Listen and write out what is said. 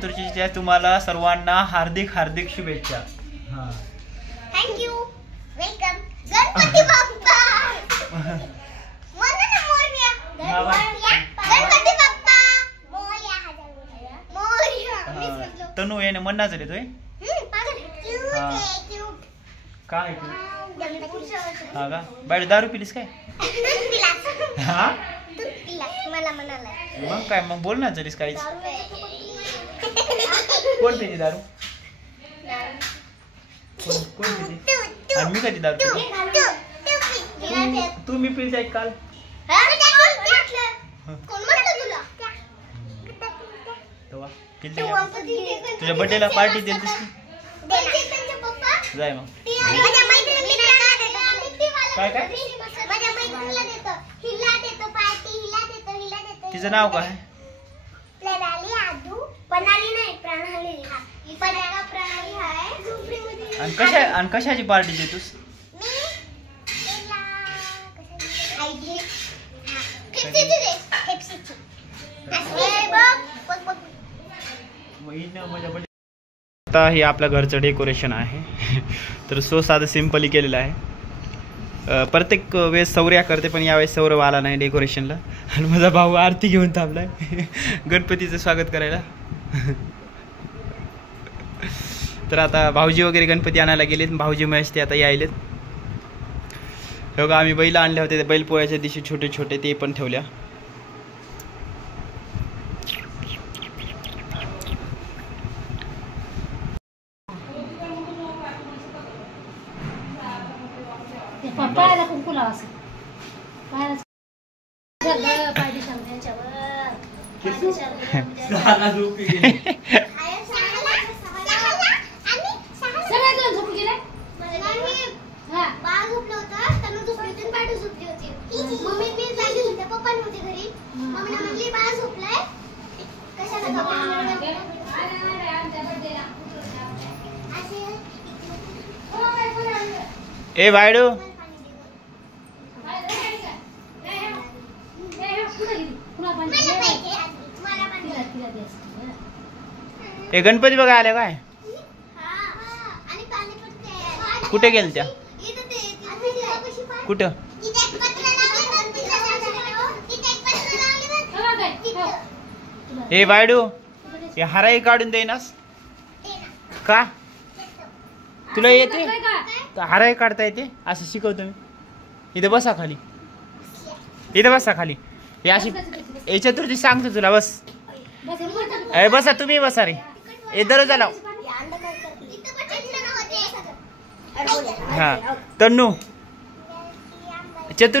चतुर्थीच्या तुम्हाला सर्वांना हार्दिक हार्दिक शुभेच्छा. हां थँक्यू. वेलकम. गणपती बाप्पा म्हणा ना मोरया. गणपती बाप्पा मोरया. मोरया. तनू येणे म्हणणार झाले तोय. काय हा का बाहेर दारू पिलीस काय? हा मला म्हणाला मग काय मग बोल ना जरीस काहीच. कोण पिली दारू? कोण पिली? आणि मी कधी दारू पिली? तू मी पिली जाय काल. तुझ्या बर्थडेला पार्टी देईल तशी जाय मग. काय काय तिचं नाव काय? आणि कशाची पार्टी देतोस? आता हे आपल्या घरचं डेकोरेशन आहे. तर सो साधं सिंपली केलेलं आहे. प्रत्येक वेळेस सौर्या करते पण यावेळेस सौरव आला नाही डेकोरेशनला. आणि माझा भाऊ आरती घेऊन थांबलाय गणपतीचं स्वागत करायला. तर आता भाऊजी वगैरे गणपती आणायला गेलेत. भाऊजी महेश ते आता यायलेत. बघा आम्ही बैल आणले होते. बैल पोळ्याच्या दिवशी छोटे छोटे ते पण ठेवल्या. पायाला कुंकू लावायचं. पायाला पायदी सांगण्याच्यावर सगळ्यात झोपू गेले. बाळ झोपलं होतं तनु झोपली होती पाठू झोपली होती. मम्मी मी जागी होते पप्पा नव्हते घरी. मम्मी म्हणली बाळ झोपलाय कशाला ए बायडू ए गणपती बघा आल्या काय? कुठे गेल त्या? कुठं? ए बायडू हे हाराई काढून देईनास का? तुला येते हाराई काढता येते? असं शिकवतो मी. इथं बसा खाली. इथं बसा खाली. हे अशी हे चतुर्थी सांगतो तुला. बस ए बसा तुम्ही बसा रे. ए दरवाजा लाव. हा तन्नू चतुर्थी